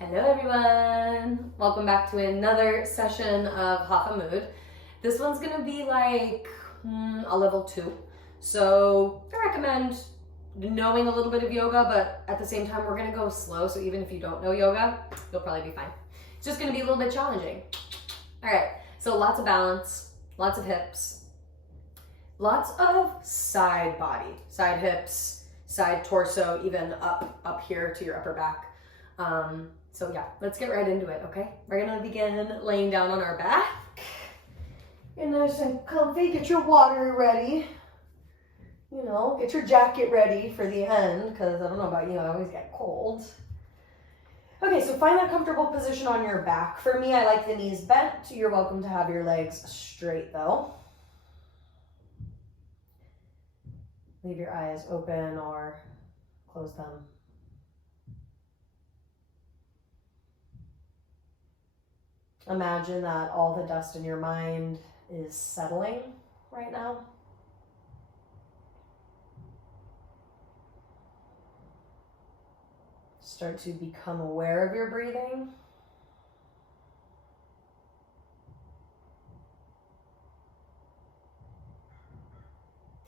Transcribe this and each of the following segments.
Hello everyone! Welcome back to another session of Hatha Mood. This one's gonna be like a level 2. So I recommend knowing a little bit of yoga, but at the same time we're gonna go slow, so even if you don't know yoga, you'll probably be fine. It's just gonna be a little bit challenging. All right, so lots of balance, lots of hips, lots of side body, side hips, side torso, even up here to your upper back. So yeah, let's get right into it, okay? We're gonna begin laying down on our back. Get nice and comfy, get your water ready. You know, get your jacket ready for the end, because I don't know about you, I always get cold. Okay, so find that comfortable position on your back. For me, I like the knees bent. You're welcome to have your legs straight though. Leave your eyes open or close them. Imagine that all the dust in your mind is settling right now. Start to become aware of your breathing.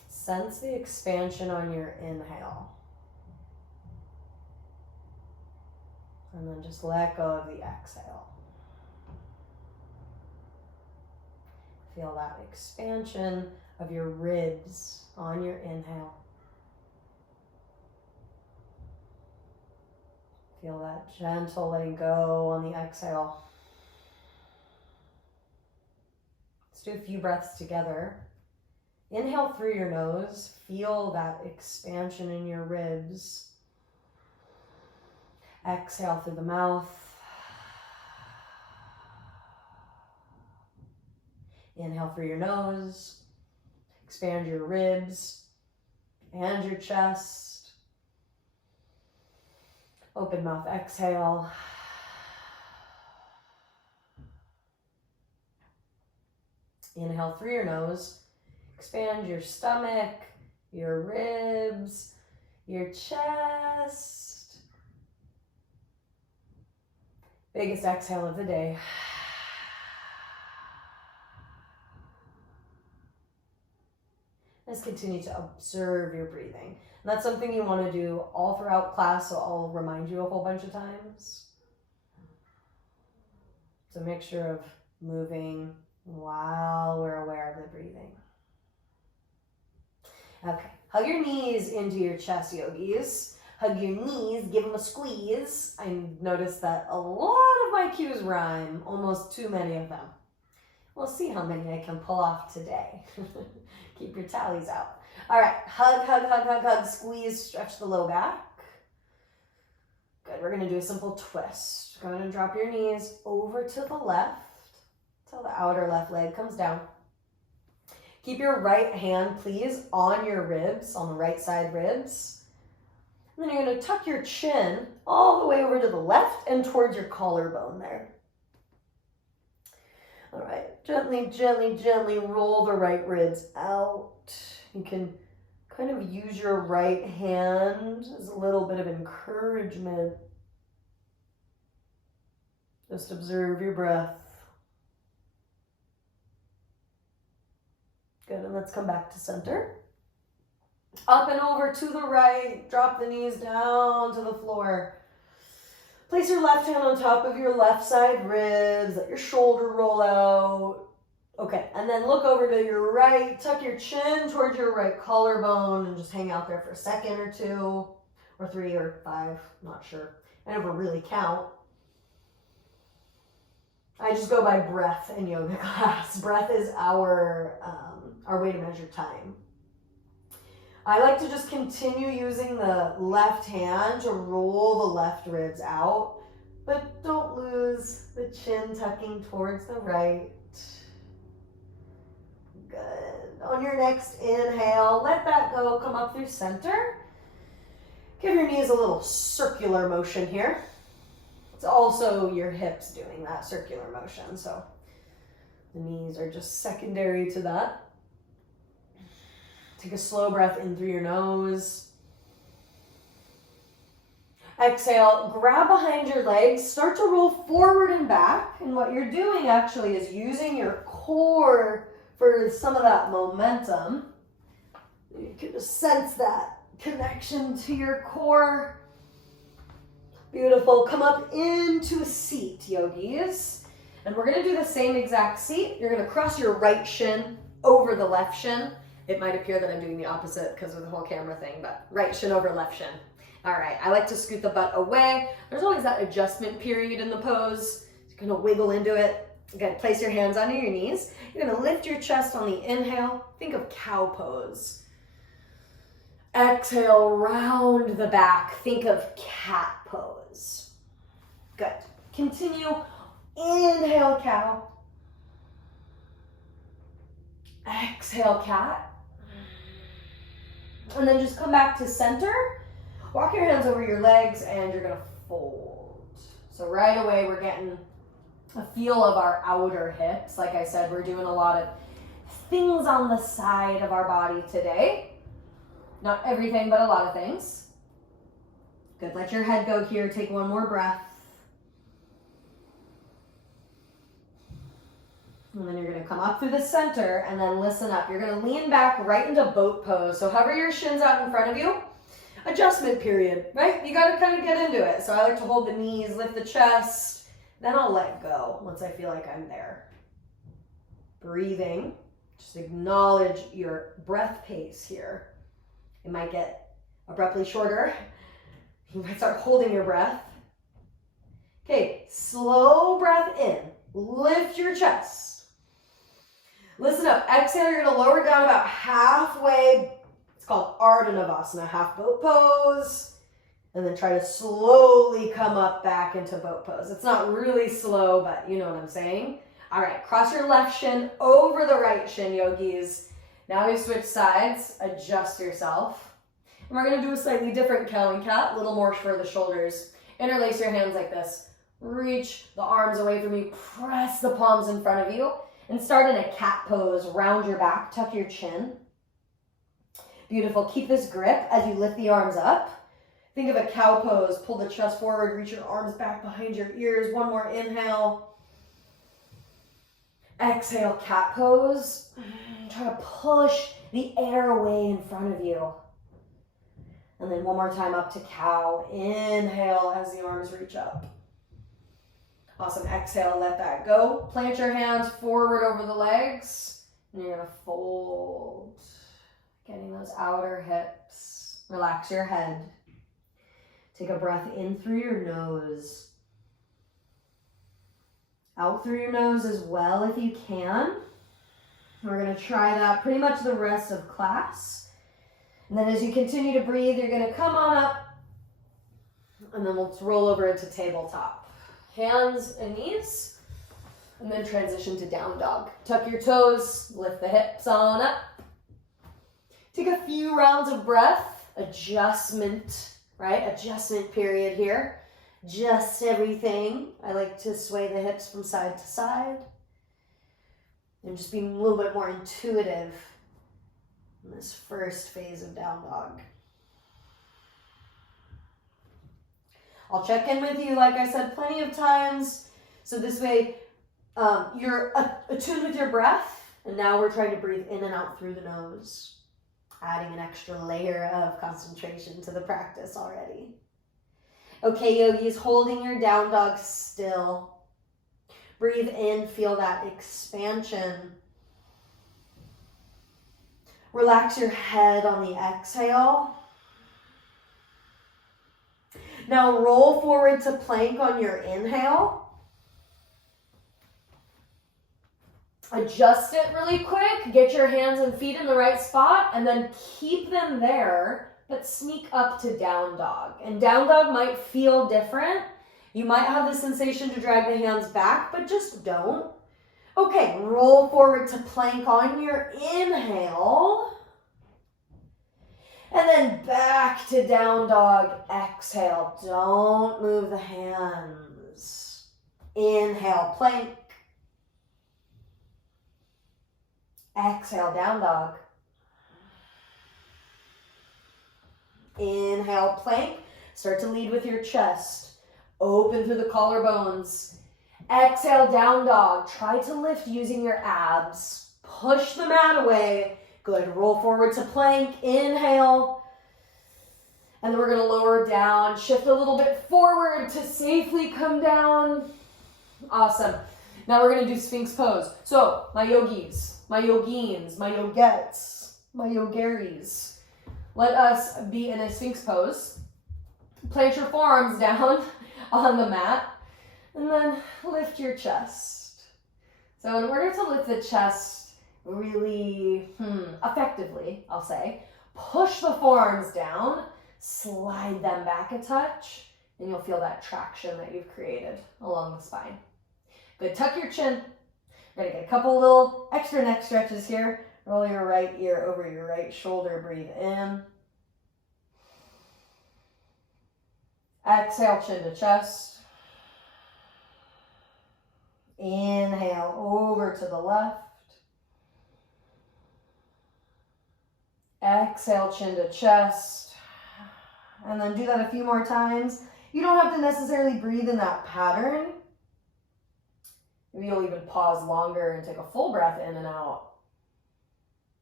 Sense the expansion on your inhale. And then just let go of the exhale. Feel that expansion of your ribs on your inhale. Feel that gentle letting go on the exhale. Let's do a few breaths together. Inhale through your nose. Feel that expansion in your ribs. Exhale through the mouth. Inhale through your nose, expand your ribs and your chest. Open mouth, exhale. Inhale through your nose, expand your stomach, your ribs, your chest. Biggest exhale of the day. Just continue to observe your breathing. And that's something you want to do all throughout class, so I'll remind you a whole bunch of times. So make sure of moving while we're aware of the breathing. Okay, hug your knees into your chest, yogis. Hug your knees, give them a squeeze. I noticed that a lot of my cues rhyme, almost too many of them. We'll see how many I can pull off today. Keep your tallies out. All right, hug, hug, hug, hug, hug, squeeze, stretch the low back. Good, we're gonna do a simple twist. Go ahead and drop your knees over to the left till the outer left leg comes down. Keep your right hand, please, on your ribs, on the right side ribs. And then you're gonna tuck your chin all the way over to the left and towards your collarbone there. All right, gently, gently, gently roll the right ribs out. You can kind of use your right hand as a little bit of encouragement. Just observe your breath. Good, and let's come back to center. Up and over to the right, drop the knees down to the floor. Place your left hand on top of your left side ribs, let your shoulder roll out. Okay, and then look over to your right, tuck your chin towards your right collarbone and just hang out there for a second or 2 or 3 or 5, not sure. I never really count. I just go by breath in yoga class. Breath is our way to measure time. I like to just continue using the left hand to roll the left ribs out, but don't lose the chin tucking towards the right. Good. On your next inhale, let that go, come up through center. Give your knees a little circular motion here. It's also your hips doing that circular motion, so the knees are just secondary to that. Take a slow breath in through your nose. Exhale, grab behind your legs, start to roll forward and back. And what you're doing actually is using your core for some of that momentum. You can just sense that connection to your core. Beautiful. Come up into a seat, yogis. And we're going to do the same exact seat. You're going to cross your right shin over the left shin. It might appear that I'm doing the opposite because of the whole camera thing, but right shin over left shin. All right, I like to scoot the butt away. There's always that adjustment period in the pose. You're gonna wiggle into it. You're gonna place your hands under your knees. You're gonna lift your chest on the inhale. Think of cow pose. Exhale, round the back. Think of cat pose. Good. Continue. Inhale, cow. Exhale, cat. And then just come back to center. Walk your hands over your legs and you're gonna fold. So right away we're getting a feel of our outer hips. Like I said, we're doing a lot of things on the side of our body today. Not everything, but a lot of things. Good, let your head go here. Take one more breath. And then you're gonna come up through the center and then listen up. You're gonna lean back right into boat pose. So hover your shins out in front of you. Adjustment period, right? You gotta kind of get into it. So I like to hold the knees, lift the chest, then I'll let go once I feel like I'm there. Breathing, just acknowledge your breath pace here. It might get abruptly shorter. You might start holding your breath. Okay, slow breath in, lift your chest. Listen up, exhale, you're gonna lower down about halfway. It's called Ardha Navasana, half boat pose. And then try to slowly come up back into boat pose. It's not really slow, but you know what I'm saying. All right, cross your left shin over the right shin, yogis. Now we switch sides, adjust yourself. And we're gonna do a slightly different cow and cat, a little more for the shoulders. Interlace your hands like this. Reach the arms away from you, press the palms in front of you, and start in a cat pose. Round your back, tuck your chin. Beautiful, keep this grip as you lift the arms up. Think of a cow pose, pull the chest forward, reach your arms back behind your ears. One more inhale. Exhale, cat pose. Try to push the air away in front of you. And then one more time up to cow. Inhale as the arms reach up. Awesome, exhale, let that go. Plant your hands forward over the legs. And you're gonna fold. Getting those outer hips. Relax your head. Take a breath in through your nose. Out through your nose as well if you can. We're gonna try that pretty much the rest of class. And then as you continue to breathe, you're gonna come on up and then we'll roll over into tabletop. Hands and knees, and then transition to down dog. Tuck your toes, lift the hips on up. Take a few rounds of breath, adjustment, right? Adjustment period here. Just everything. I like to sway the hips from side to side and just be a little bit more intuitive in this first phase of down dog. I'll check in with you, like I said, plenty of times. So this way you're attuned with your breath. And now we're trying to breathe in and out through the nose. Adding an extra layer of concentration to the practice already. Okay, yogis, holding your down dog still. Breathe in, feel that expansion. Relax your head on the exhale. Now roll forward to plank on your inhale. Adjust it really quick. Get your hands and feet in the right spot and then keep them there, but sneak up to down dog. And down dog might feel different. You might have the sensation to drag the hands back, but just don't. Okay, roll forward to plank on your inhale. And then back to down dog, exhale. Don't move the hands. Inhale, plank. Exhale, down dog. Inhale, plank. Start to lead with your chest. Open through the collarbones. Exhale, down dog. Try to lift using your abs. Push the mat away. Good. Roll forward to plank. Inhale. And then we're going to lower down. Shift a little bit forward to safely come down. Awesome. Now we're going to do Sphinx pose. So, my yogis, my yogins, my yogettes, my yogaris. Let us be in a Sphinx pose. Plant your forearms down on the mat. And then lift your chest. So in order to lift the chest really effectively, I'll say, push the forearms down, slide them back a touch, and you'll feel that traction that you've created along the spine. Good, tuck your chin. We're gonna get a couple little extra neck stretches here. Roll your right ear over your right shoulder, breathe in. Exhale, chin to chest. Inhale, over to the left. Exhale, chin to chest. And then do that a few more times. You don't have to necessarily breathe in that pattern. Maybe you'll even pause longer and take a full breath in and out.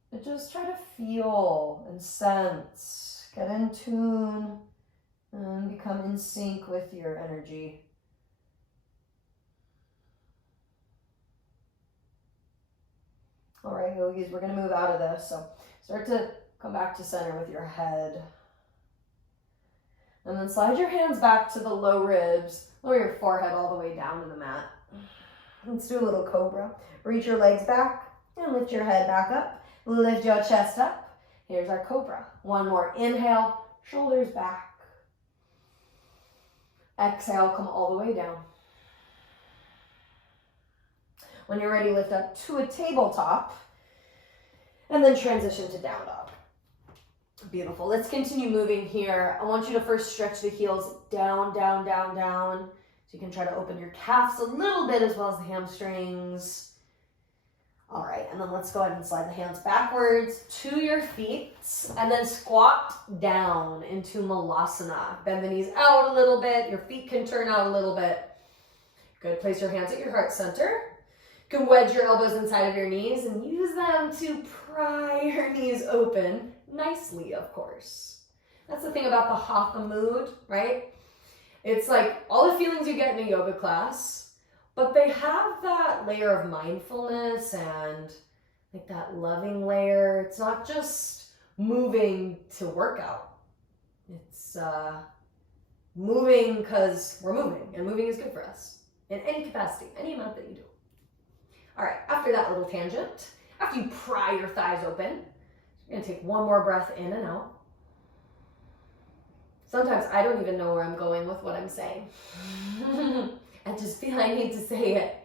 But just try to feel and sense, get in tune, and become in sync with your energy. All right, yogis, we're going to move out of this. So start to come back to center with your head. And then slide your hands back to the low ribs. Lower your forehead all the way down to the mat. Let's do a little cobra. Reach your legs back and lift your head back up. Lift your chest up. Here's our cobra. One more. Inhale, shoulders back. Exhale, come all the way down. When you're ready, lift up to a tabletop and then transition to down dog. Beautiful. Let's continue moving here. I want you to first stretch the heels down, down, down, down. So you can try to open your calves a little bit as well as the hamstrings. All right, and then let's go ahead and slide the hands backwards to your feet and then squat down into Malasana. Bend the knees out a little bit. Your feet can turn out a little bit. Good. Place your hands at your heart center. You can wedge your elbows inside of your knees and use them to pry your knees open nicely, of course. That's the thing about the Hatha Mood, right? It's like all the feelings you get in a yoga class, but they have that layer of mindfulness and like that loving layer. It's not just moving to work out. It's moving because we're moving, and moving is good for us in any capacity, any amount that you do. All right, after that little tangent, after you pry your thighs open, you're gonna take one more breath in and out. Sometimes I don't even know where I'm going with what I'm saying. I just feel I need to say it.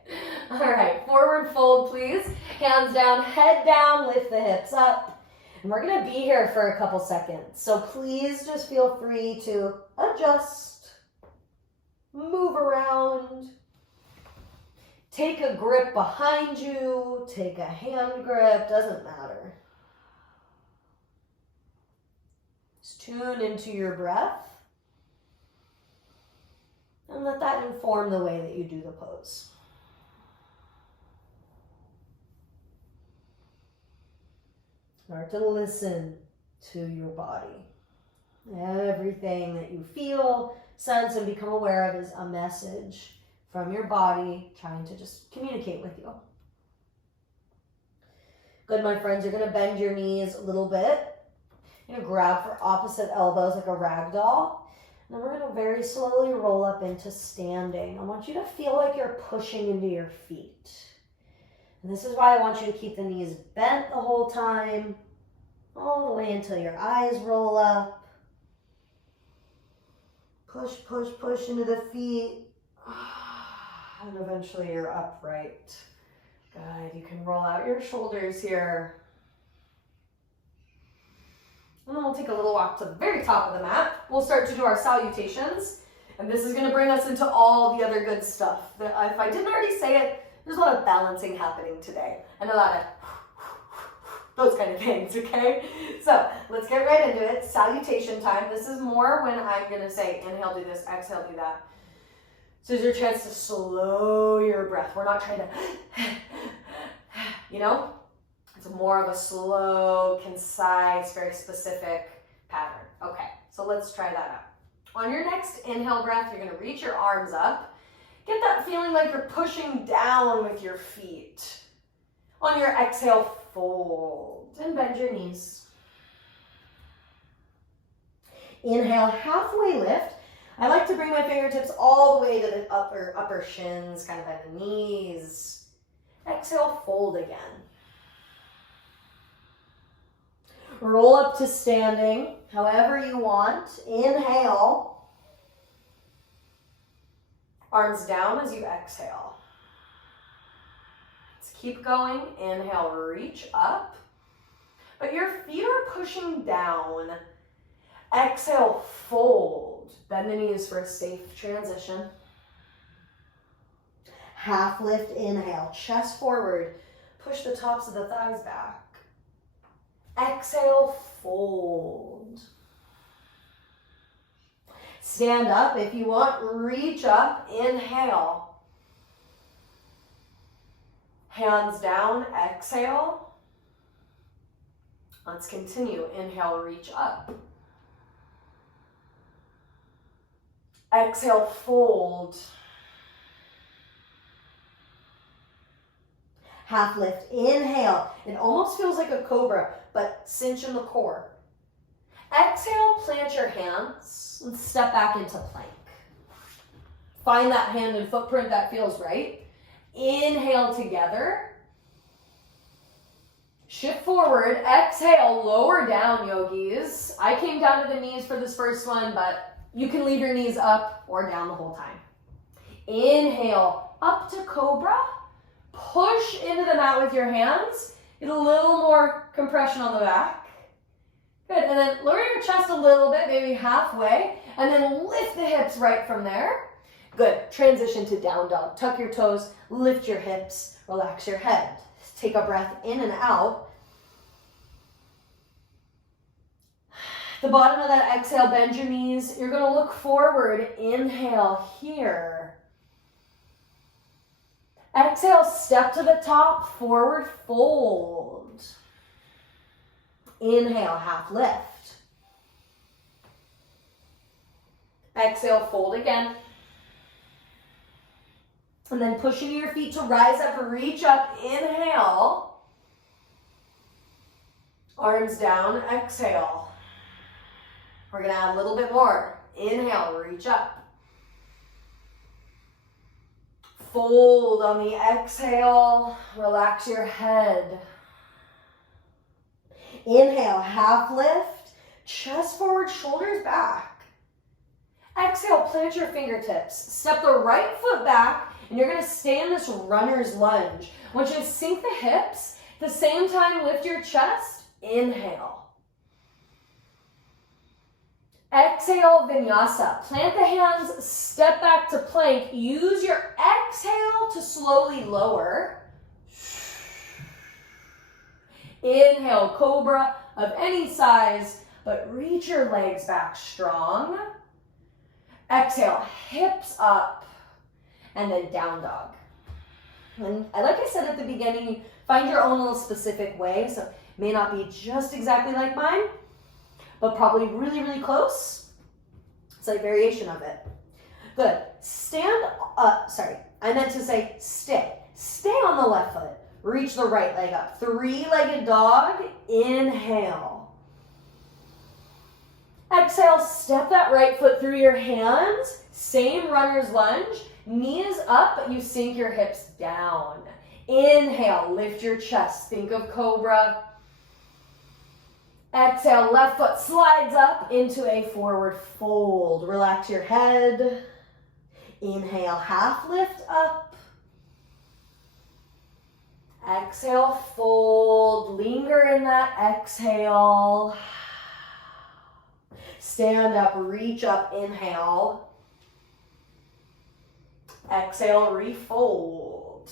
All right, forward fold, please. Hands down, head down, lift the hips up. And we're gonna be here for a couple seconds. So please just feel free to adjust, move around, take a grip behind you, take a hand grip, doesn't matter. Just tune into your breath and let that inform the way that you do the pose. Start to listen to your body. Everything that you feel, sense, and become aware of is a message from your body trying to just communicate with you. Good, my friends. You're going to bend your knees a little bit. You're going to grab for opposite elbows like a rag doll. And then we're going to very slowly roll up into standing. I want you to feel like you're pushing into your feet. And this is why I want you to keep the knees bent the whole time, all the way until your eyes roll up. Push, push, push into the feet. And eventually you're upright. Good. You can roll out your shoulders here. And then we'll take a little walk to the very top of the mat. We'll start to do our salutations. And this is going to bring us into all the other good stuff. That if I didn't already say it, there's a lot of balancing happening today. And a lot of those kind of things, okay? So let's get right into it. Salutation time. This is more when I'm going to say, inhale, do this, exhale, do that. So it's your chance to slow your breath. We're not trying to, you know? It's more of a slow, concise, very specific pattern. Okay, so let's try that out. On your next inhale breath, you're going to reach your arms up. Get that feeling like you're pushing down with your feet. On your exhale, fold and bend your knees. Inhale, halfway lift. I like to bring my fingertips all the way to the upper shins, kind of at the knees. Exhale, fold again. Roll up to standing, however you want. Inhale. Arms down as you exhale. Let's keep going. Inhale, reach up. But your feet are pushing down. Exhale, fold. Bend the knees for a safe transition. Half lift, inhale. Chest forward. Push the tops of the thighs back. Exhale, fold. Stand up if you want. Reach up. Inhale. Hands down. Exhale. Let's continue. Inhale, reach up. Exhale, fold. Half lift. Inhale. It almost feels like a cobra, but cinch in the core. Exhale, plant your hands and step back into plank. Find that hand and footprint that feels right. Inhale together. Shift forward. Exhale, lower down, yogis. I came down to the knees for this first one, but you can leave your knees up or down the whole time. Inhale, up to cobra. Push into the mat with your hands. Get a little more compression on the back. Good, and then lower your chest a little bit, maybe halfway, and then lift the hips right from there. Good, transition to down dog. Tuck your toes, lift your hips, relax your head. Take a breath in and out. The bottom of that exhale, bend your knees. You're gonna look forward. Inhale here. Exhale, step to the top, forward fold. Inhale, half lift. Exhale, fold again. And then push into your feet to rise up, reach up, inhale. Arms down, exhale. We're gonna add a little bit more. Inhale, reach up. Fold on the exhale, relax your head. Inhale, half lift, chest forward, shoulders back. Exhale, plant your fingertips. Step the right foot back, and you're gonna stay in this runner's lunge. I want you to sink the hips. At the same time, lift your chest. Inhale. Exhale, vinyasa. Plant the hands, step back to plank. Use your exhale to slowly lower. Inhale, cobra of any size, but reach your legs back strong. Exhale, hips up, and then down dog. And like I said at the beginning, find your own little specific way, so it may not be just exactly like mine, but probably really, really close. It's like a variation of it. Good. Stand up. Sorry, I meant to say stay. Stay on the left foot. Reach the right leg up. Three-legged dog. Inhale. Exhale, step that right foot through your hands. Same runner's lunge. Knees up, but you sink your hips down. Inhale, lift your chest. Think of cobra. Exhale, left foot slides up into a forward fold. Relax your head. Inhale, half lift up. Exhale, fold. Linger in that exhale. Stand up, reach up, inhale. Exhale, refold.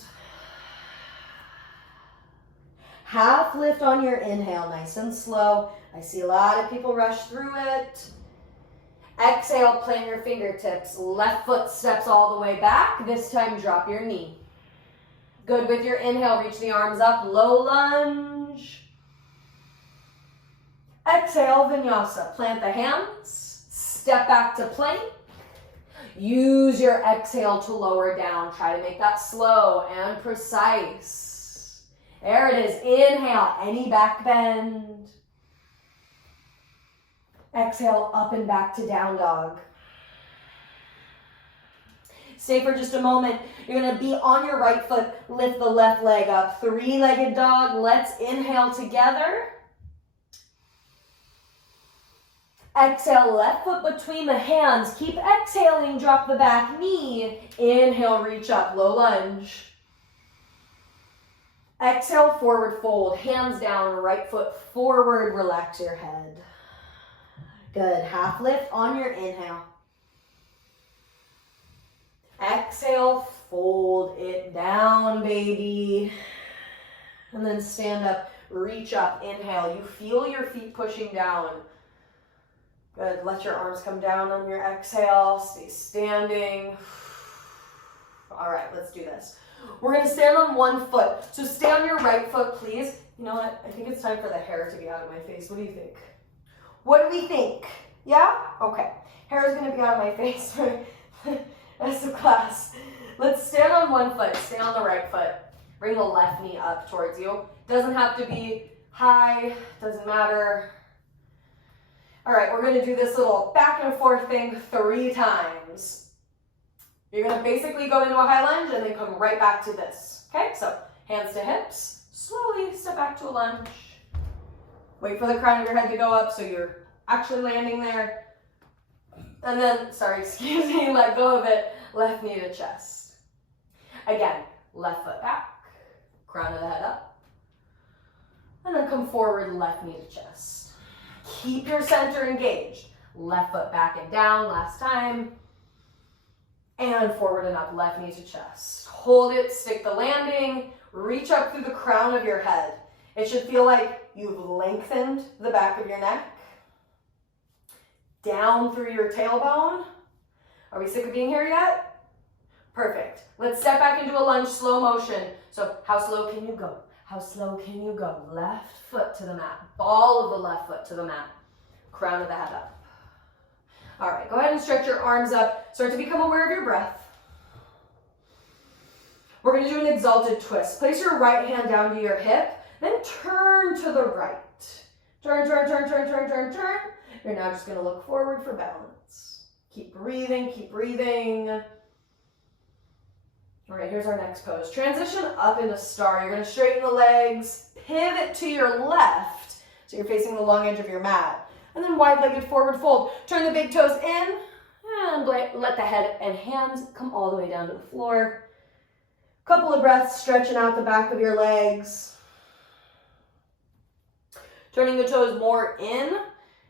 Half lift on your inhale, nice and slow. I see a lot of people rush through it. Exhale, plant your fingertips. Left foot steps all the way back. This time, drop your knee. Good. With your inhale, reach the arms up, low lunge. Exhale, vinyasa. Plant the hands. Step back to plank. Use your exhale to lower down. Try to make that slow and precise. There it is. Inhale, any back bend. Exhale, up and back to down dog. Stay for just a moment. You're going to be on your right foot. Lift the left leg up. Three-legged dog. Let's inhale together. Exhale, left foot between the hands. Keep exhaling, drop the back knee. Inhale, reach up, low lunge. Exhale, forward fold. Hands down, right foot forward. Relax your head. Good. Half lift on your inhale. Exhale, fold it down, baby. And then stand up, reach up, inhale. You feel your feet pushing down. Good. Let your arms come down on your exhale. Stay standing. All right, let's do this. We're going to stand on one foot. So stay on your right foot, please. You know what? I think it's time for the hair to be out of my face. What do you think? What do we think? Yeah? Okay. Hair is going to be out of my face for the rest of class. Let's stand on one foot. Stay on the right foot. Bring the left knee up towards you. Doesn't have to be high. Doesn't matter. All right, we're going to do this little back and forth thing 3 times. You're going to basically go into a high lunge and then come right back to this. Okay, so hands to hips. Slowly step back to a lunge. Wait for the crown of your head to go up so you're actually landing there. And then, sorry, excuse me, let go of it. Left knee to chest. Again, left foot back. Crown of the head up. And then come forward, left knee to chest. Keep your center engaged. Left foot back and down, last time. And forward and up, left knee to chest. Hold it, stick the landing. Reach up through the crown of your head. It should feel like you've lengthened the back of your neck. Down through your tailbone. Are we sick of being here yet? Perfect. Let's step back into a lunge, slow motion. So how slow can you go? How slow can you go? Left foot to the mat. Ball of the left foot to the mat. Crown of the head up. All right, go ahead and stretch your arms up. Start to become aware of your breath. We're going to do an exalted twist. Place your right hand down to your hip, then turn to the right. Turn, turn, turn, turn, turn, turn, turn. You're now just going to look forward for balance. Keep breathing, keep breathing. All right, here's our next pose. Transition up into star. You're going to straighten the legs, pivot to your left, so you're facing the long edge of your mat. And then wide-legged forward fold. Turn the big toes in, and let the head and hands come all the way down to the floor. Couple of breaths, stretching out the back of your legs. Turning the toes more in.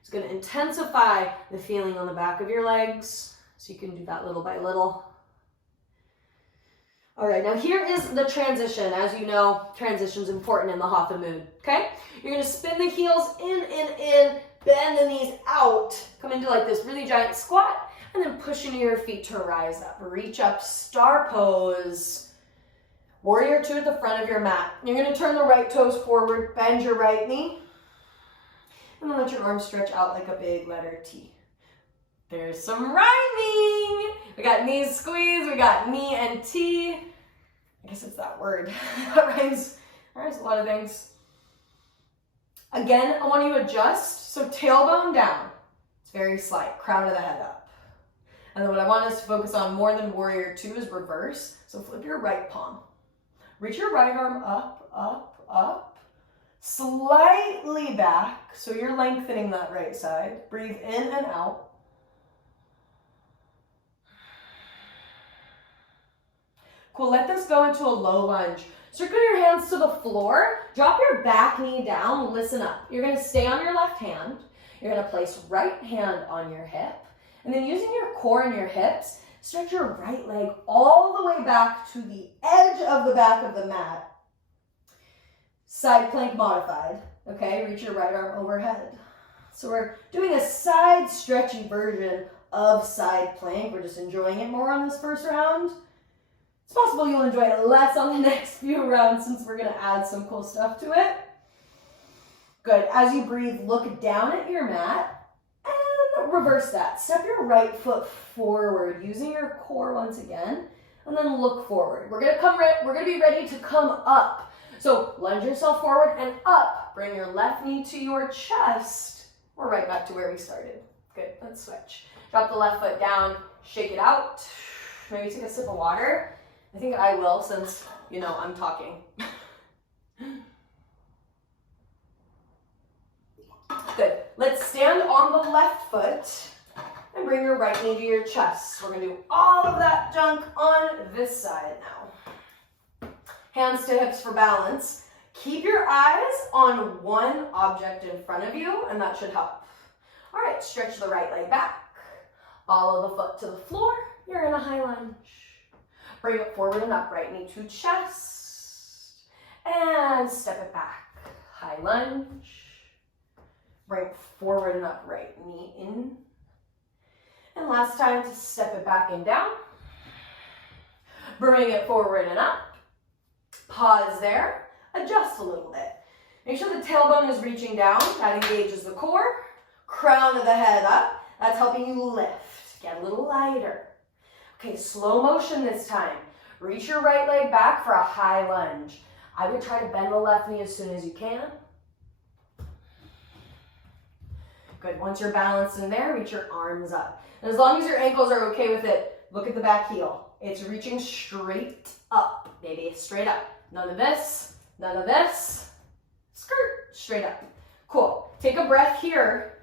It's going to intensify the feeling on the back of your legs. So you can do that little by little. All right, now here is the transition. As you know, transition is important in the Hatha Mood, okay? You're going to spin the heels in, bend the knees out. Come into like this really giant squat, and then push into your feet to rise up. Reach up, star pose. Warrior 2 at the front of your mat. You're going to turn the right toes forward, bend your right knee, and then let your arms stretch out like a big letter T. There's some rhyming. We got knees squeeze, we got knee and T. I guess it's that word. That rhymes a lot of things. Again, I want you to adjust. So tailbone down. It's very slight. Crown of the head up. And then what I want us to focus on more than warrior 2 is reverse. So flip your right palm. Reach your right arm up, up, up. Slightly back. So you're lengthening that right side. Breathe in and out. Cool, let this go into a low lunge. Circle your hands to the floor. Drop your back knee down. Listen up. You're going to stay on your left hand. You're going to place right hand on your hip. And then using your core and your hips, stretch your right leg all the way back to the edge of the back of the mat. Side plank modified. Okay, reach your right arm overhead. So we're doing a side stretchy version of side plank. We're just enjoying it more on this first round. It's possible you'll enjoy it less on the next few rounds since we're going to add some cool stuff to it. Good. As you breathe, look down at your mat and reverse that. Step your right foot forward using your core once again, and then look forward. We're going to be ready to come up. So lunge yourself forward and up. Bring your left knee to your chest. We're right back to where we started. Good. Let's switch. Drop the left foot down. Shake it out. Maybe take a sip of water. I think I will since, you know, I'm talking. Good. Let's stand on the left foot and bring your right knee to your chest. We're going to do all of that junk on this side now. Hands to hips for balance. Keep your eyes on one object in front of you, and that should help. All right, stretch the right leg back. Follow the foot to the floor. You're in a high lunge. Bring it forward and up, right knee to chest. And step it back. High lunge. Bring it forward and up, right knee in. And last time to step it back and down. Bring it forward and up. Pause there. Adjust a little bit. Make sure the tailbone is reaching down. That engages the core. Crown of the head up. That's helping you lift. Get a little lighter. Okay, slow motion this time. Reach your right leg back for a high lunge. I would try to bend the left knee as soon as you can. Good. Once you're balanced in there, reach your arms up. And as long as your ankles are okay with it, look at the back heel. It's reaching straight up, baby. Straight up. None of this. None of this. Skirt. Straight up. Cool. Take a breath here.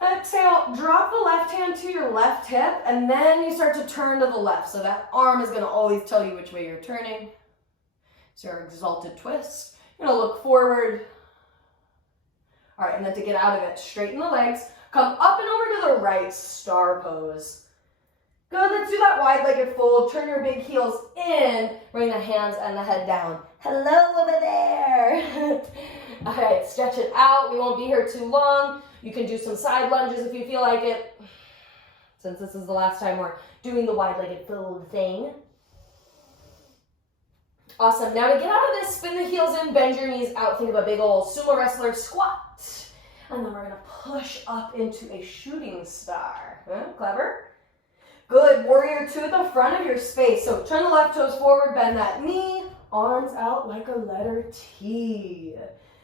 Exhale, drop the left hand to your left hip, and then you start to turn to the left. So that arm is going to always tell you which way you're turning. So your exalted twist. You're going to look forward. All right, and then to get out of it, straighten the legs. Come up and over to the right, star pose. Good, let's do that wide-legged fold. Turn your big heels in. Bring the hands and the head down. Hello over there. All right, stretch it out. We won't be here too long. You can do some side lunges if you feel like it. Since this is the last time we're doing the wide-legged fold thing. Awesome. Now to get out of this, spin the heels in, bend your knees out. Think of a big old sumo wrestler squat. And then we're going to push up into a shooting star. Clever? Good. Warrior two at the front of your space. So turn the left toes forward, bend that knee, arms out like a letter T.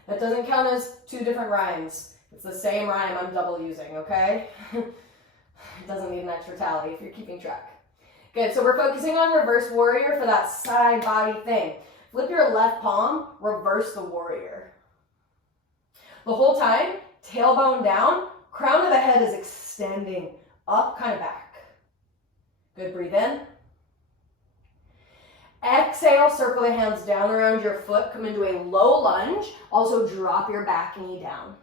That doesn't count as two different rhymes. It's the same rhyme I'm double using, okay? It doesn't need an extra tally if you're keeping track. Good, so we're focusing on reverse warrior for that side body thing. Flip your left palm, reverse the warrior. The whole time, tailbone down, crown of the head is extending up, kind of back. Good, breathe in. Exhale, circle the hands down around your foot, come into a low lunge. Also drop your back knee down.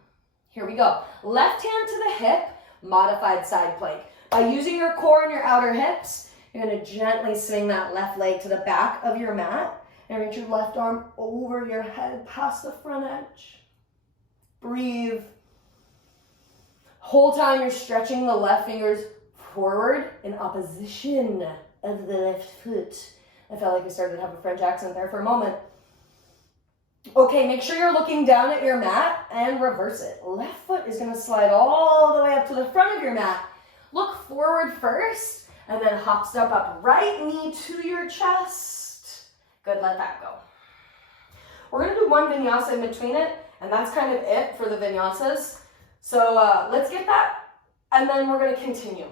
Here we go. Left hand to the hip, modified side plank. By using your core and your outer hips, you're going to gently swing that left leg to the back of your mat and reach your left arm over your head past the front edge. Breathe. Whole time you're stretching the left fingers forward in opposition of the left foot. I felt like I started to have a French accent there for a moment. Okay, make sure you're looking down at your mat and reverse it. Left foot is going to slide all the way up to the front of your mat. Look forward first and then hop step up. Right knee to your chest. Good, let that go. We're going to do one vinyasa in between it, and that's kind of it for the vinyasas. So let's get that, and then we're going to continue.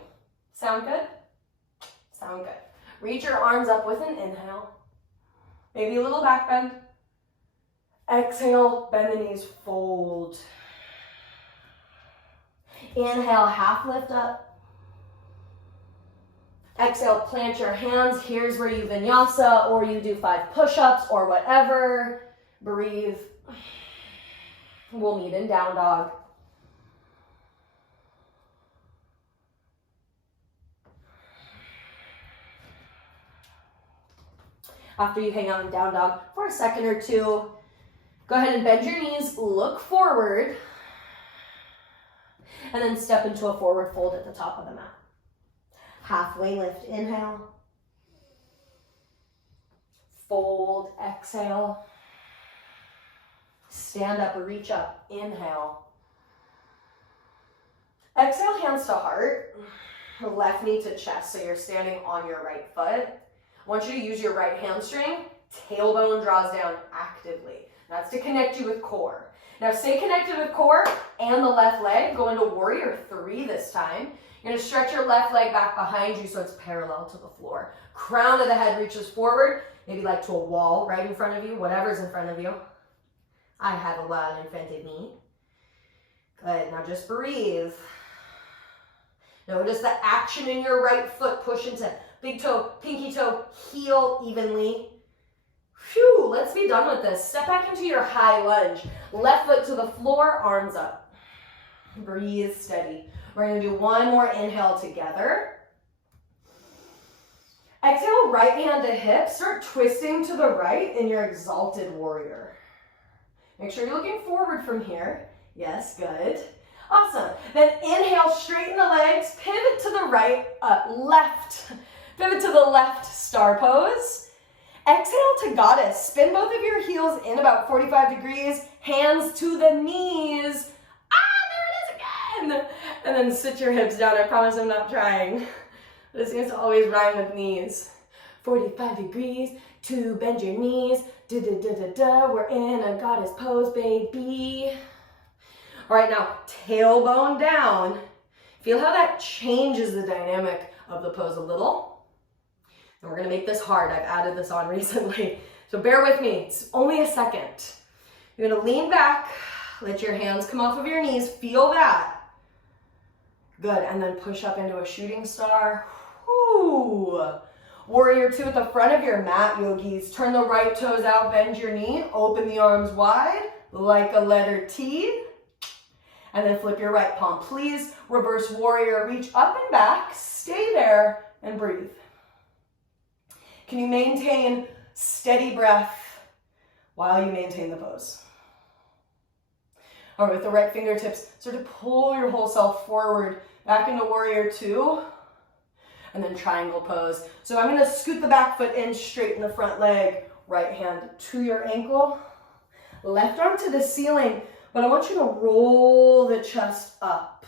Sound good? Sound good. Reach your arms up with an inhale. Maybe a little back bend. Exhale, bend the knees, fold. Inhale, half lift up. Exhale, plant your hands. Here's where you vinyasa, or you do 5 push-ups, or whatever. Breathe. We'll meet in down dog. After you hang out in down dog for for a second or two. Go ahead and bend your knees, look forward, and then step into a forward fold at the top of the mat. Halfway lift, inhale. Fold, exhale. Stand up or reach up, inhale. Exhale, hands to heart. Left knee to chest, so you're standing on your right foot. I want you to use your right hamstring. Tailbone draws down actively. That's to connect you with core. Now stay connected with core and the left leg. Go into warrior 3 this time. You're going to stretch your left leg back behind you so it's parallel to the floor. Crown of the head reaches forward, maybe like to a wall right in front of you, whatever's in front of you. I have a wall in front of me. Good, now just breathe. Notice the action in your right foot. Push into big toe, pinky toe, heel evenly. Phew, let's be done with this. Step back into your high lunge. Left foot to the floor, arms up. Breathe steady. We're going to do one more inhale together. Exhale, right hand to hip. Start twisting to the right in your exalted warrior. Make sure you're looking forward from here. Yes, good. Awesome. Then inhale, straighten the legs, pivot to the right, left. Pivot to the left, star pose. Exhale to goddess. Spin both of your heels in about 45 degrees, hands to the knees. There it is again. And then sit your hips down. I promise I'm not trying. This seems to always rhyme with knees. 45 degrees to bend your knees. Da-da-da-da-da. We're in a goddess pose, baby. All right, now tailbone down. Feel how that changes the dynamic of the pose a little. And we're gonna make this hard. I've added this on recently. So bear with me, it's only a second. You're gonna lean back, let your hands come off of your knees, feel that. Good, and then push up into a shooting star. Whew. Warrior 2 at the front of your mat, yogis. Turn the right toes out, bend your knee, open the arms wide like a letter T. And then flip your right palm. Please reverse warrior, reach up and back, stay there and breathe. Can you maintain steady breath while you maintain the pose? All right, with the right fingertips, start to pull your whole self forward, back into warrior 2, and then triangle pose. So I'm gonna scoot the back foot in, straighten the front leg, right hand to your ankle, left arm to the ceiling, but I want you to roll the chest up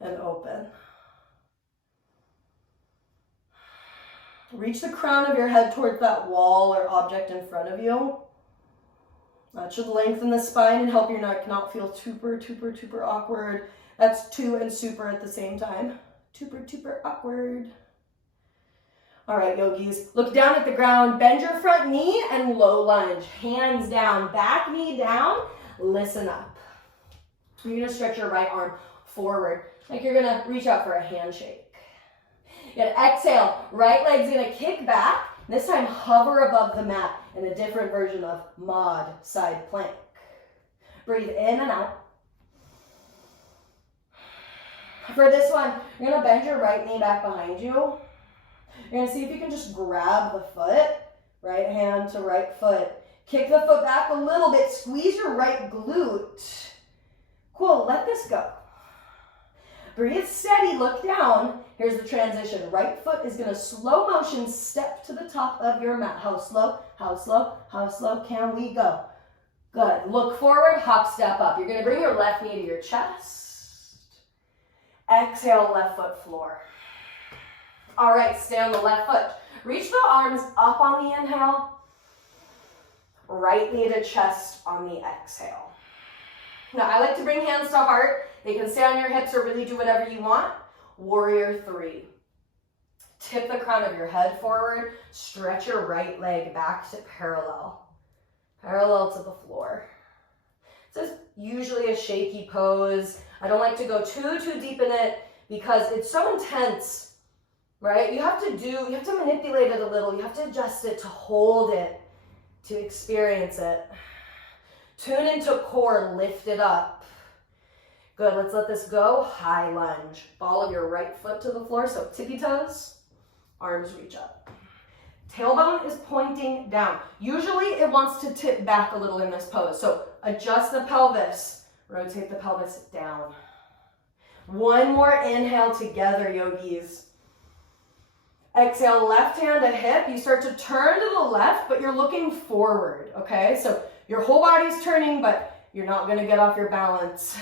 and open. Reach the crown of your head towards that wall or object in front of you. That should lengthen the spine and help your neck not feel super awkward. That's two and super at the same time. Super awkward. All right, yogis, look down at the ground, bend your front knee and low lunge. Hands down, back knee down, listen up. You're gonna stretch your right arm forward, like you're gonna reach out for a handshake. You're gonna exhale, right leg's gonna kick back, this time hover above the mat in a different version of mod side plank. Breathe in and out. For this one, you're gonna bend your right knee back behind you. You're gonna see if you can just grab the foot, right hand to right foot. Kick the foot back a little bit, squeeze your right glute. Cool, let this go. Breathe steady, look down. Here's the transition. Right foot is gonna slow motion step to the top of your mat. How slow can we go? Good, look forward, hop, step up. You're gonna bring your left knee to your chest. Exhale, left foot floor. All right, stay on the left foot. Reach the arms up on the inhale. Right knee to chest on the exhale. Now, I like to bring hands to heart. They can stay on your hips or really do whatever you want. Warrior 3. Tip the crown of your head forward. Stretch your right leg back to parallel to the floor. This is usually a shaky pose. I don't like to go too deep in it because it's so intense, right? You have to manipulate it a little. You have to adjust it to hold it, to experience it. Tune into core, lift it up. Good, let's let this go. High lunge. Ball of your right foot to the floor, so tippy toes, arms reach up. Tailbone is pointing down. Usually it wants to tip back a little in this pose. So adjust the pelvis, rotate the pelvis down. One more inhale together, yogis. Exhale, left hand to hip. You start to turn to the left, but you're looking forward, okay? So your whole body's turning, but you're not gonna get off your balance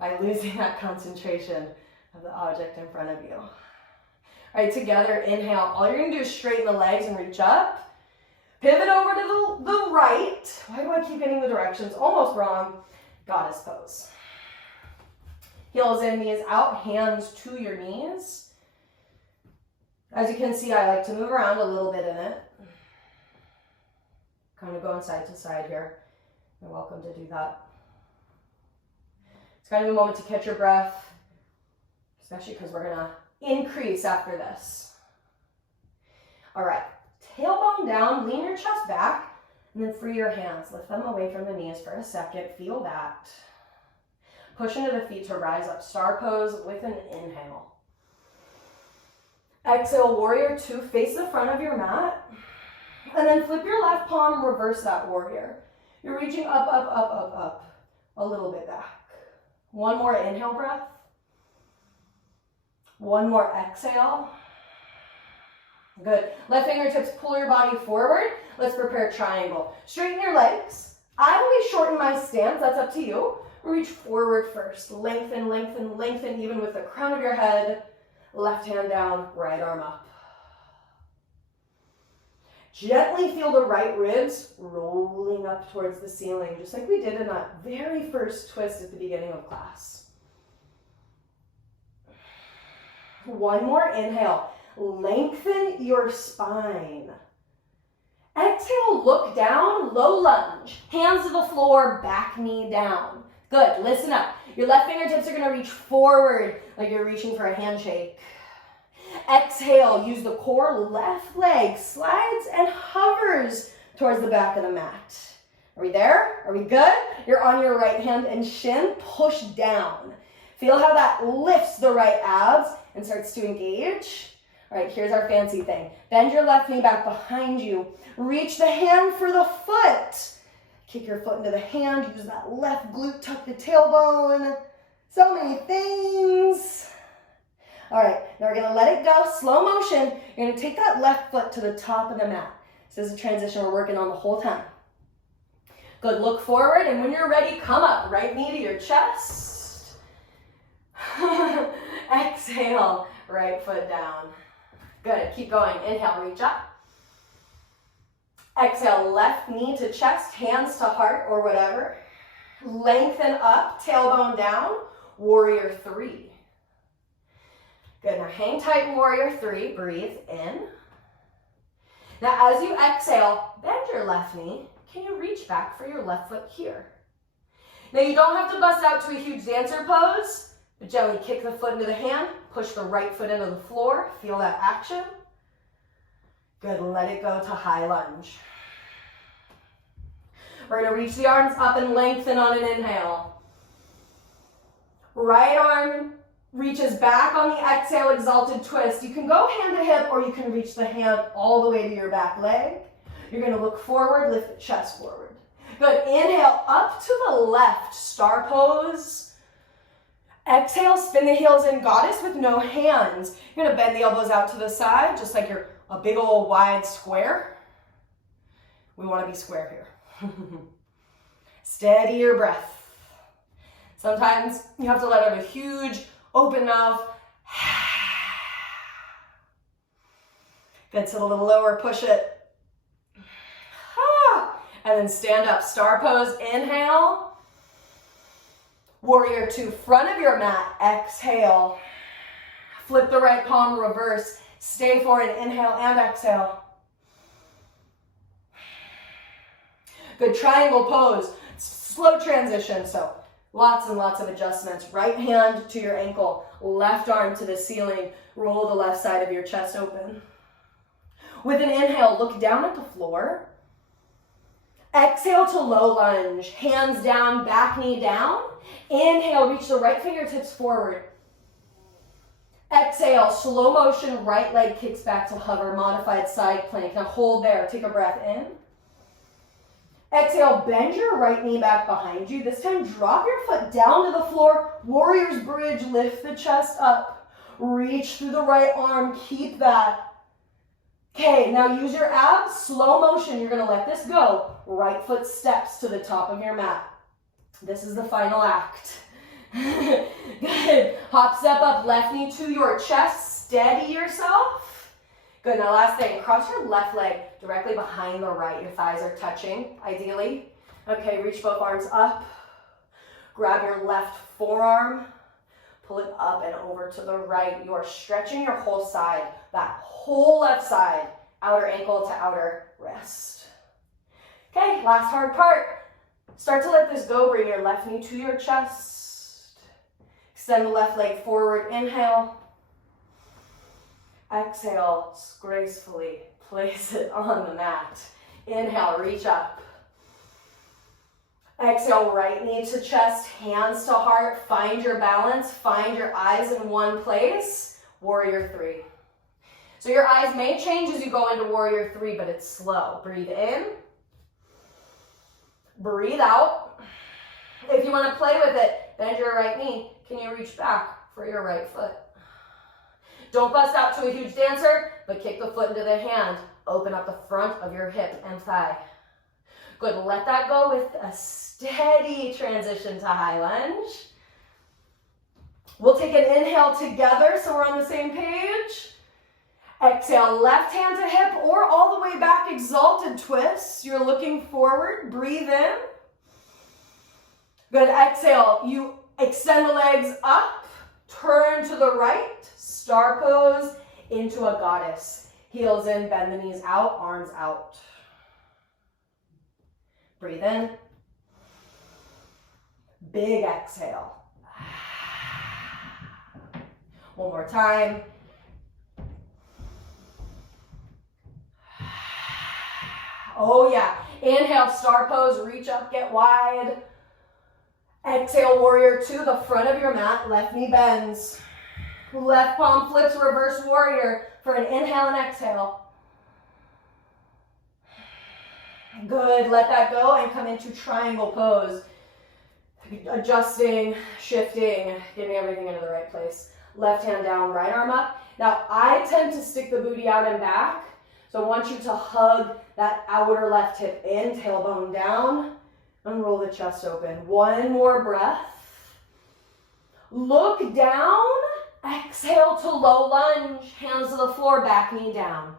by losing that concentration of the object in front of you. All right, together, inhale. All you're gonna do is straighten the legs and reach up. Pivot over to the right. Why do I keep getting the directions? Almost wrong. Goddess pose. Heels in, knees out, hands to your knees. As you can see, I like to move around a little bit in it. Kind of going side to side here. You're welcome to do that. It's kind of a moment to catch your breath, especially because we're gonna increase after this. All right, tailbone down, lean your chest back, and then free your hands. Lift them away from the knees for a second. Feel that. Push into the feet to rise up. Star pose with an inhale. Exhale, warrior two. Face the front of your mat. And then flip your left palm, reverse that warrior. You're reaching up, up, up, up, up. A little bit back. One more inhale breath. One more exhale. Good. Left fingertips pull your body forward. Let's prepare triangle. Straighten your legs. I always shorten my stance. That's up to you. Reach forward first. Lengthen, lengthen, lengthen, even with the crown of your head. Left hand down, right arm up. Gently feel the right ribs rolling up towards the ceiling, just like we did in that very first twist at the beginning of class. One more inhale. Lengthen your spine. Exhale, look down, low lunge. Hands to the floor, back knee down. Good, listen up. Your left fingertips are gonna reach forward like you're reaching for a handshake. Exhale, use the core, left leg slides and hovers towards the back of the mat. Are we there? Are we good? You're on your right hand and shin, push down. Feel how that lifts the right abs and starts to engage. All right, here's our fancy thing. Bend your left knee back behind you. Reach the hand for the foot. Kick your foot into the hand. Use that left glute, tuck the tailbone. So many things. All right, now we're gonna let it go, slow motion. You're gonna take that left foot to the top of the mat. This is a transition we're working on the whole time. Good, look forward, and when you're ready, come up. Right knee to your chest. Exhale, right foot down. Good, keep going. Inhale, reach up. Exhale, left knee to chest, hands to heart or whatever. Lengthen up, tailbone down, warrior three. Good, now hang tight in warrior three, breathe in. Now as you exhale, bend your left knee. Can you reach back for your left foot here? Now you don't have to bust out to a huge dancer pose, but gently kick the foot into the hand, push the right foot into the floor, feel that action. Good, let it go to high lunge. We're gonna reach the arms up and lengthen on an inhale. Right arm reaches back on the exhale, exalted twist. You can go hand to hip or you can reach the hand all the way to your back leg. You're gonna look forward, lift the chest forward. Good, inhale up to the left, star pose. Exhale, spin the heels in, goddess with no hands. You're gonna bend the elbows out to the side, just like you're a big old wide square. We wanna be square here. Steady your breath. Sometimes you have to let out a huge open mouth. Get to a little lower, push it. And then stand up, star pose, inhale. Warrior two, front of your mat, exhale. Flip the right palm, reverse. Stay for an inhale and exhale. Good, triangle pose, slow transition, so lots and lots of adjustments. Right hand to your ankle, left arm to the ceiling, roll the left side of your chest open. With an inhale, look down at the floor. Exhale to low lunge, hands down, back knee down. Inhale, reach the right fingertips forward. Exhale, slow motion, right leg kicks back to hover, modified side plank. Now hold there, take a breath in. Exhale, bend your right knee back behind you. This time, drop your foot down to the floor. Warrior's bridge, lift the chest up. Reach through the right arm, keep that. Okay, now use your abs, slow motion. You're gonna let this go. Right foot steps to the top of your mat. This is the final act. Good. Hop, step up, left knee to your chest. Steady yourself. Good. Now last thing, cross your left leg directly behind the right. Your thighs are touching, ideally. Okay, reach both arms up. Grab your left forearm. Pull it up and over to the right. You are stretching your whole side, that whole left side, outer ankle to outer wrist. Okay, last hard part. Start to let this go. Bring your left knee to your chest. Extend the left leg forward. Inhale. Exhale, gracefully place it on the mat. Inhale, reach up. Exhale, right knee to chest, hands to heart. Find your balance. Find your eyes in one place. Warrior 3. So your eyes may change as you go into Warrior 3, but it's slow. Breathe in. Breathe out. If you want to play with it, bend your right knee. Can you reach back for your right foot? Don't bust out to a huge dancer, but kick the foot into the hand. Open up the front of your hip and thigh. Good, let that go with a steady transition to high lunge. We'll take an inhale together so we're on the same page. Exhale, left hand to hip or all the way back, exalted twist. You're looking forward, breathe in. Good, exhale, you extend the legs up, turn to the right, star pose into a goddess. Heels in, bend the knees out, arms out. Breathe in. Big exhale. One more time. Oh yeah. Inhale, star pose, reach up, get wide. Exhale, Warrior 2, the front of your mat, left knee bends. Left palm flips, reverse warrior for an inhale and exhale. Good, let that go and come into triangle pose. Adjusting, shifting, getting everything into the right place. Left hand down, right arm up. Now, I tend to stick the booty out and back, so I want you to hug that outer left hip in, tailbone down, and roll the chest open. One more breath. Look down. Exhale to low lunge, hands to the floor, back knee down.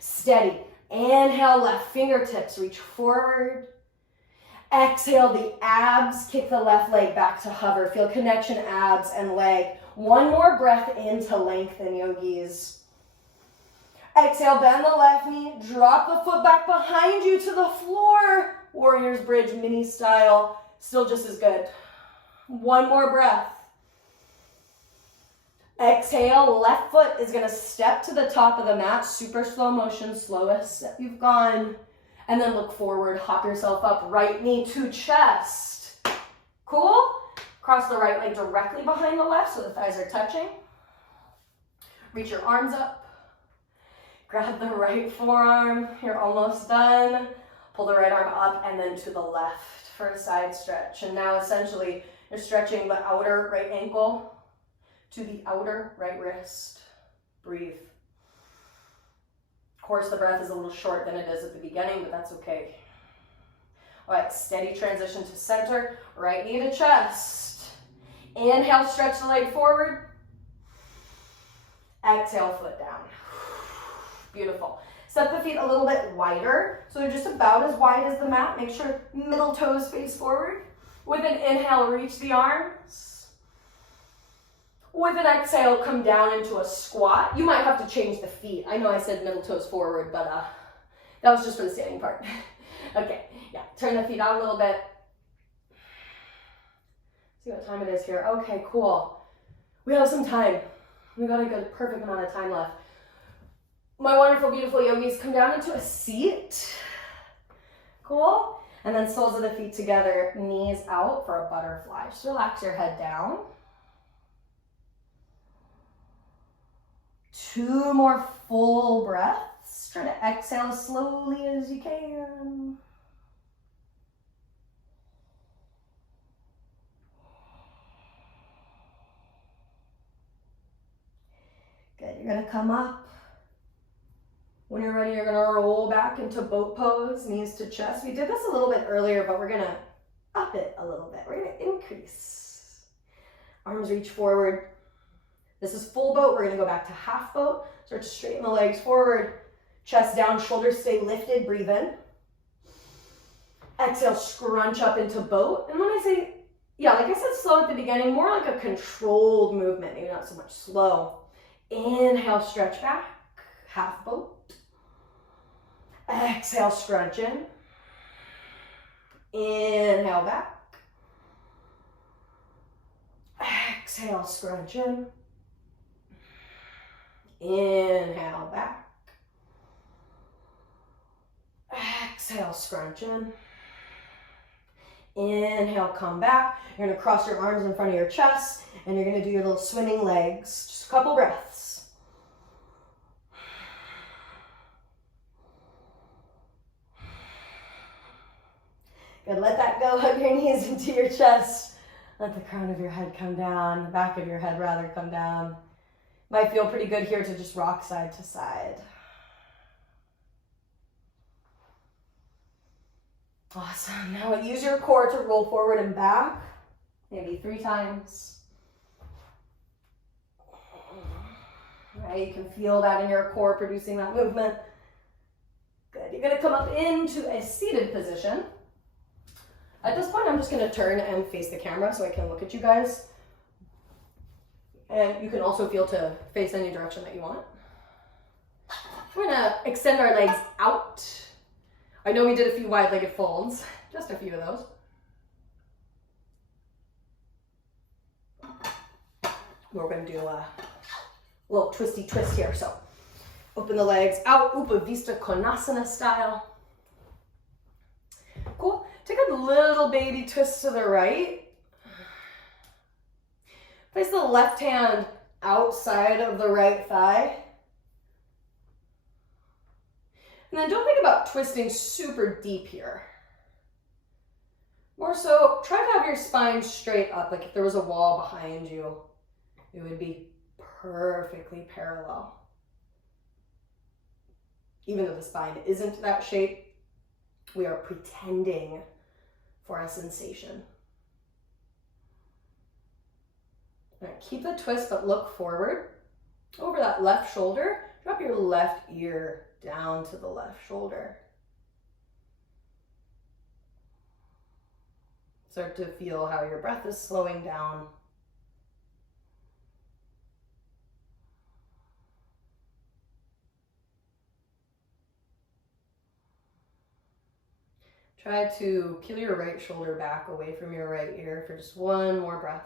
Steady. Inhale, left fingertips, reach forward. Exhale, the abs, kick the left leg back to hover. Feel connection, abs and leg. One more breath in to lengthen, yogis. Exhale, bend the left knee, drop the foot back behind you to the floor. Warrior's bridge, mini style, still just as good. One more breath. Exhale, left foot is gonna step to the top of the mat, super slow motion, slowest step you've gone. And then look forward, hop yourself up, right knee to chest. Cool? Cross the right leg directly behind the left so the thighs are touching. Reach your arms up. Grab the right forearm, you're almost done. Pull the right arm up and then to the left for a side stretch. And now essentially you're stretching the outer right ankle to the outer right wrist. Breathe. Of course, the breath is a little short than it is at the beginning, but that's okay. All right, steady transition to center, right knee to chest. Inhale, stretch the leg forward. Exhale, foot down. Beautiful. Step the feet a little bit wider, so they're just about as wide as the mat. Make sure middle toes face forward. With an inhale, reach the arms. With an exhale, come down into a squat. You might have to change the feet. I know I said middle toes forward, but that was just for the standing part. Okay, yeah, turn the feet out a little bit. See what time it is here. Okay, cool. We have some time. We got a good, perfect amount of time left. My wonderful, beautiful yogis, come down into a seat. Cool. And then soles of the feet together, knees out for a butterfly. Just relax your head down. 2 more full breaths. Try to exhale as slowly as you can. Good, you're gonna come up. When you're ready, you're gonna roll back into boat pose, knees to chest. We did this a little bit earlier, but we're gonna up it a little bit. We're gonna increase. Arms reach forward. This is full boat. We're gonna go back to half boat. Start to straighten the legs forward. Chest down, shoulders stay lifted, breathe in. Exhale, scrunch up into boat. And when I say, yeah, like I said, slow at the beginning, more like a controlled movement, maybe not so much slow. Inhale, stretch back, half boat. Exhale, scrunch in. Inhale, back. Exhale, scrunch in. Inhale, back. Exhale, scrunch in. Inhale, come back. You're gonna cross your arms in front of your chest and you're gonna do your little swimming legs. Just a couple breaths. Good, let that go. Hug your knees into your chest. Let the crown of your head come down, the back of your head rather come down. Might feel pretty good here to just rock side to side. Awesome. Now use your core to roll forward and back, maybe 3 times. Right, you can feel that in your core producing that movement. Good. You're going to come up into a seated position. At this point, I'm just going to turn and face the camera so I can look at you guys. And you can also feel to face any direction that you want. We're going to extend our legs out. I know we did a few wide-legged folds, just a few of those. We're going to do a little twisty twist here. So open the legs out, Upavista Konasana style. Cool. Take a little baby twist to the right. Place the left hand outside of the right thigh. And then don't think about twisting super deep here. More so, try to have your spine straight up. Like if there was a wall behind you, it would be perfectly parallel. Even though the spine isn't that shape, we are pretending for a sensation. All right, keep the twist, but look forward. Over that left shoulder, drop your left ear down to the left shoulder. Start to feel how your breath is slowing down. Try to peel your right shoulder back away from your right ear for just one more breath.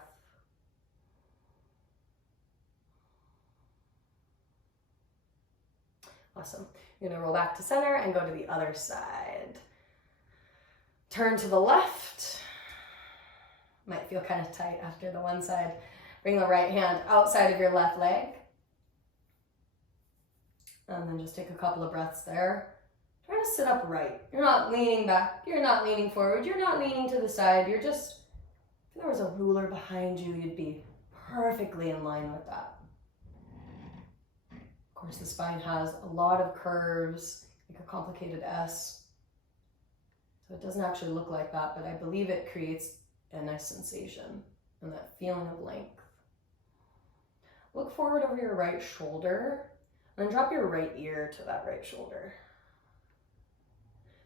Awesome. You're gonna roll back to center and go to the other side. Turn to the left. Might feel kind of tight after the one side. Bring the right hand outside of your left leg. And then just take a couple of breaths there. Try to sit upright. You're not leaning back. You're not leaning forward. You're not leaning to the side. You're just, if there was a ruler behind you, you'd be perfectly in line with that. Of course, the spine has a lot of curves, like a complicated S. So it doesn't actually look like that, but I believe it creates a nice sensation and that feeling of length. Look forward over your right shoulder and then drop your right ear to that right shoulder.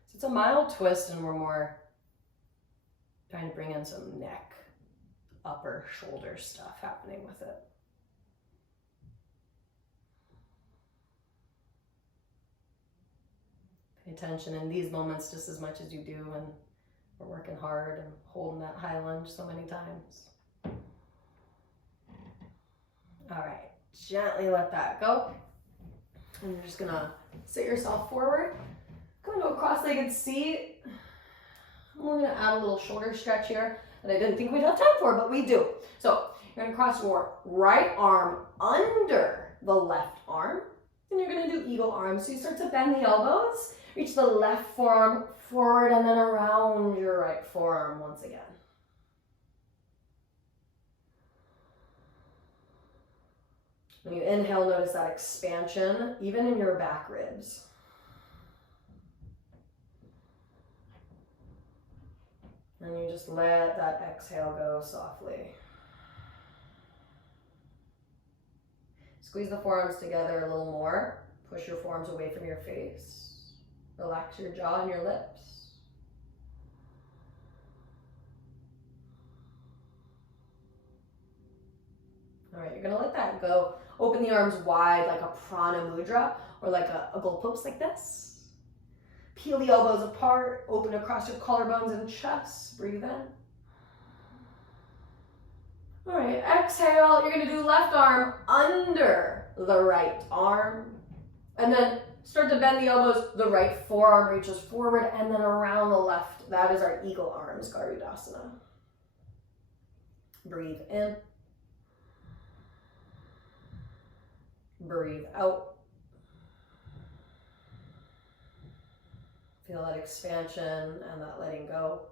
So it's a mild twist and we're more trying to bring in some neck, upper shoulder stuff happening with it. Pay attention in these moments just as much as you do when we're working hard and holding that high lunge so many times. All right, gently let that go. And you're just gonna sit yourself forward. Go into a cross-legged seat. We're gonna add a little shoulder stretch here that I didn't think we'd have time for, but we do. So you're gonna cross your right arm under the left arm. And you're gonna do eagle arms. So you start to bend the elbows, reach the left forearm forward and then around your right forearm once again. When you inhale, notice that expansion, even in your back ribs. And you just let that exhale go softly. Squeeze the forearms together a little more. Push your forearms away from your face. Relax your jaw and your lips. All right, you're gonna let that go. Open the arms wide like a prana mudra or like a goalpost like this. Peel the elbows apart, open across your collarbones and chest. Breathe in. All right, exhale. You're gonna do left arm under the right arm. And then start to bend the elbows. The right forearm reaches forward and then around the left. That is our eagle arms, Garudasana. Breathe in. Breathe out. Feel that expansion and that letting go.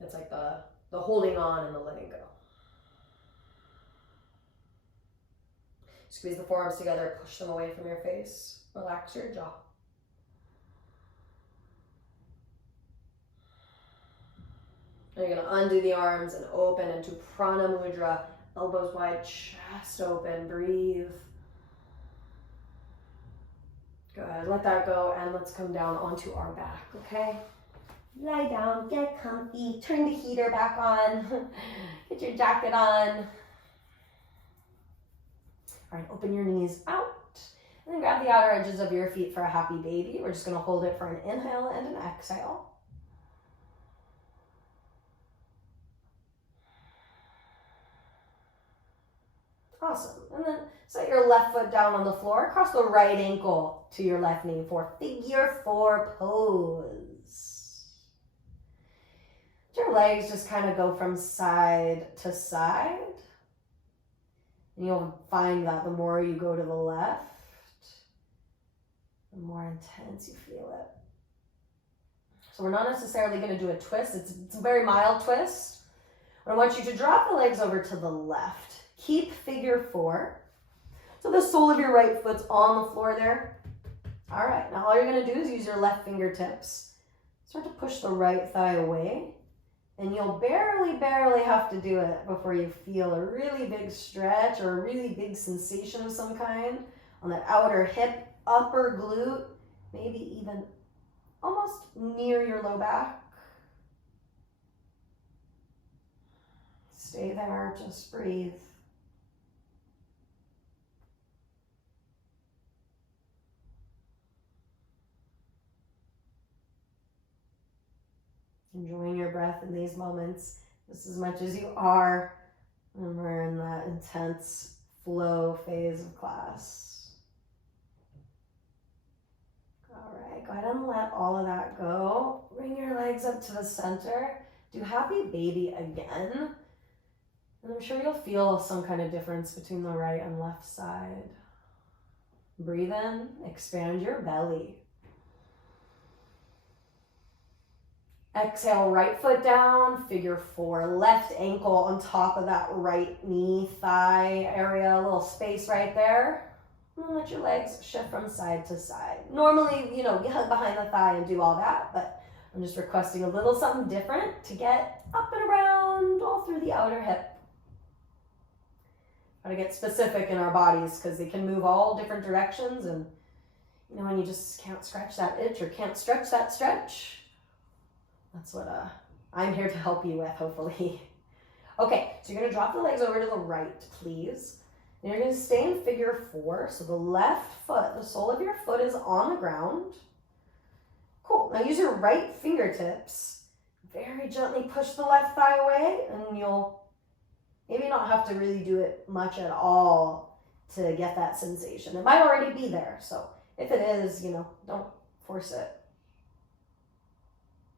It's like the holding on and the letting go. Squeeze the forearms together, push them away from your face. Relax your jaw. And you're gonna undo the arms and open into Prana Mudra. Elbows wide, chest open, breathe. Good, let that go and let's come down onto our back, okay? Lie down, get comfy, turn the heater back on, get your jacket on. All right, open your knees out and then grab the outer edges of your feet for a happy baby. We're just gonna hold it for an inhale and an exhale. Awesome. And then set your left foot down on the floor, cross the right ankle to your left knee for figure four pose. Your legs just kind of go from side to side. And you'll find that the more you go to the left, the more intense you feel it. So we're not necessarily going to do a twist. It's a very mild twist. But I want you to drop the legs over to the left. Keep figure four. So the sole of your right foot's on the floor there. All right, now all you're gonna do is use your left fingertips. Start to push the right thigh away. And you'll barely have to do it before you feel a really big stretch or a really big sensation of some kind on that outer hip, upper glute, maybe even almost near your low back. Stay there, just breathe. Enjoying your breath in these moments just as much as you are when we're in that intense flow phase of class. All right, go ahead and let all of that go. Bring your legs up to the center. Do happy baby again. And I'm sure you'll feel some kind of difference between the right and left side. Breathe in, expand your belly. Exhale, right foot down, figure four, left ankle on top of that right knee, thigh area, a little space right there. And let your legs shift from side to side. Normally, you hug behind the thigh and do all that, but I'm just requesting a little something different to get up and around all through the outer hip. Gotta get specific in our bodies because they can move all different directions, and when you just can't scratch that itch or can't stretch that stretch, that's what I'm here to help you with, hopefully. Okay, so you're gonna drop the legs over to the right, please. And you're gonna stay in figure four. So the left foot, the sole of your foot is on the ground. Cool, now use your right fingertips. Very gently push the left thigh away, and you'll maybe not have to really do it much at all to get that sensation. It might already be there, so if it is, don't force it.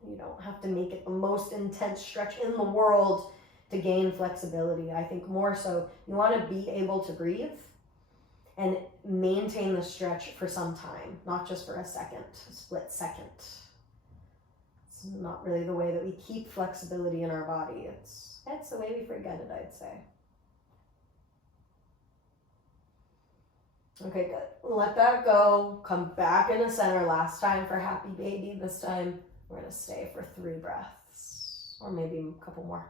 You don't have to make it the most intense stretch in the world to gain flexibility. I think more so you want to be able to breathe and maintain the stretch for some time, not just for a second, a split second. It's not really the way that we keep flexibility in our body. It's the way we forget it, I'd say. Okay, good. Let that go. Come back into center. Last time for happy baby. This time we're going to stay for 3 breaths, or maybe a couple more.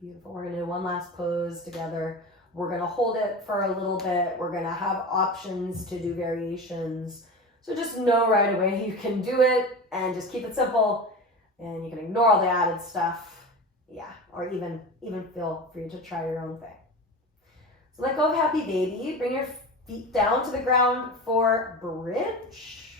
Beautiful. We're going to do one last pose together. We're going to hold it for a little bit. We're going to have options to do variations. So just know right away you can do it and just keep it simple, and you can ignore all the added stuff. Yeah, or even feel free to try your own thing. So let go of happy baby. Bring your feet down to the ground for bridge.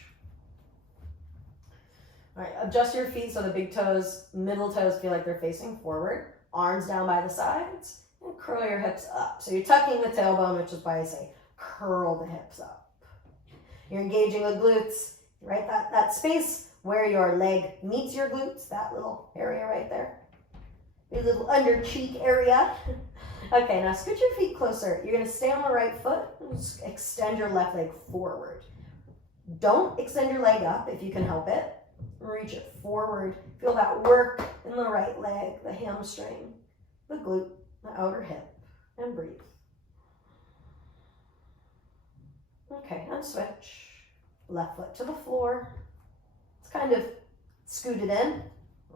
All right, adjust your feet so the big toes, middle toes feel like they're facing forward. Arms down by the sides, and curl your hips up. So you're tucking the tailbone, which is why I say curl the hips up. You're engaging the glutes, right? That space where your leg meets your glutes, that little area right there. Your little under cheek area. Okay, now scoot your feet closer. You're gonna stay on the right foot and just extend your left leg forward. Don't extend your leg up if you can help it. Reach it forward. Feel that work in the right leg, the hamstring, the glute, the outer hip, and breathe. Okay, and switch. Left foot to the floor. It's kind of scooted in.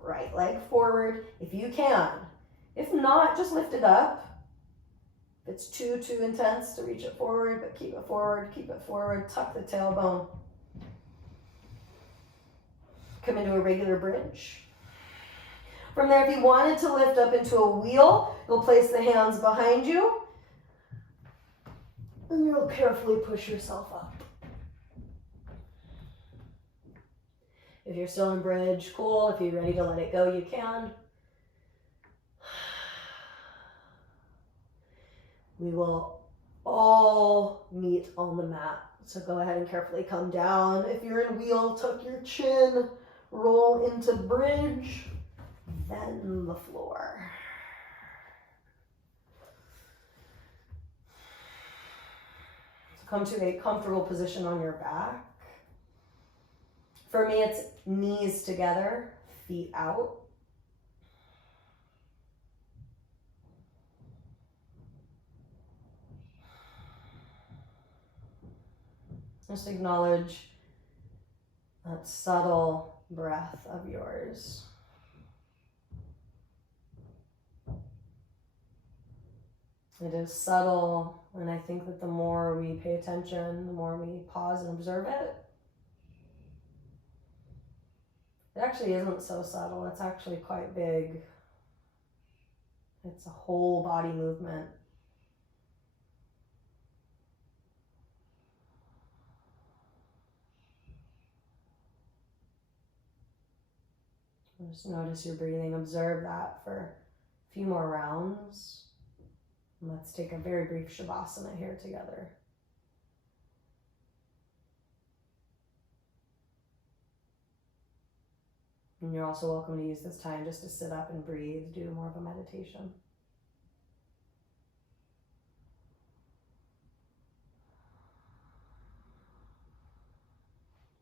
Right leg forward if you can. If not, just lift it up. If it's too intense to reach it forward, but keep it forward, tuck the tailbone. Come into a regular bridge. From there, if you wanted to lift up into a wheel, you'll place the hands behind you, and you'll carefully push yourself up. If you're still in bridge, cool. If you're ready to let it go, you can. We will all meet on the mat. So go ahead and carefully come down. If you're in wheel, tuck your chin, roll into bridge, then the floor. So come to a comfortable position on your back. For me, it's knees together, feet out. Just acknowledge that subtle breath of yours. It is subtle, and I think that the more we pay attention, the more we pause and observe it. It actually isn't so subtle, it's actually quite big. It's a whole body movement. Just notice your breathing, observe that for a few more rounds. And let's take a very brief Shavasana here together. And you're also welcome to use this time just to sit up and breathe, do more of a meditation.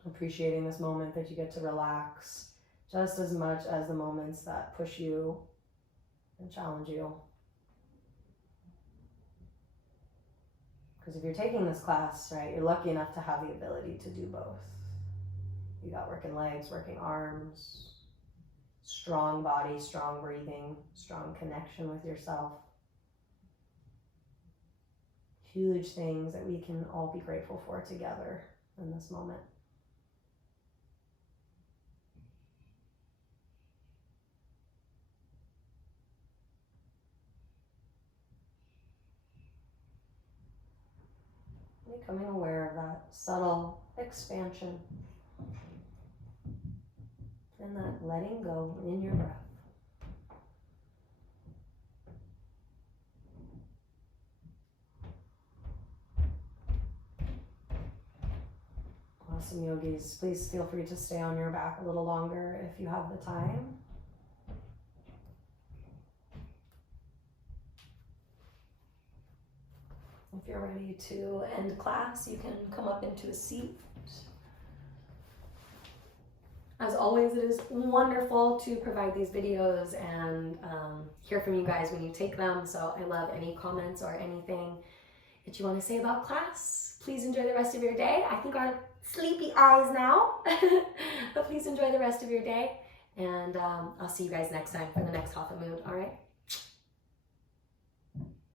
Appreciating this moment that you get to relax just as much as the moments that push you and challenge you. Because if you're taking this class, right, you're lucky enough to have the ability to do both. You got working legs, working arms, strong body, strong breathing, strong connection with yourself. Huge things that we can all be grateful for together in this moment. Becoming aware of that subtle expansion and that letting go in your breath. Awesome, yogis. Please feel free to stay on your back a little longer if you have the time. If you're ready to end class, you can come up into a seat. As always, it is wonderful to provide these videos and hear from you guys when you take them. So I love any comments or anything that you want to say about class. Please enjoy the rest of your day. I think our sleepy eyes now, but please enjoy the rest of your day. And I'll see you guys next time for the next Hatha Mood. All right.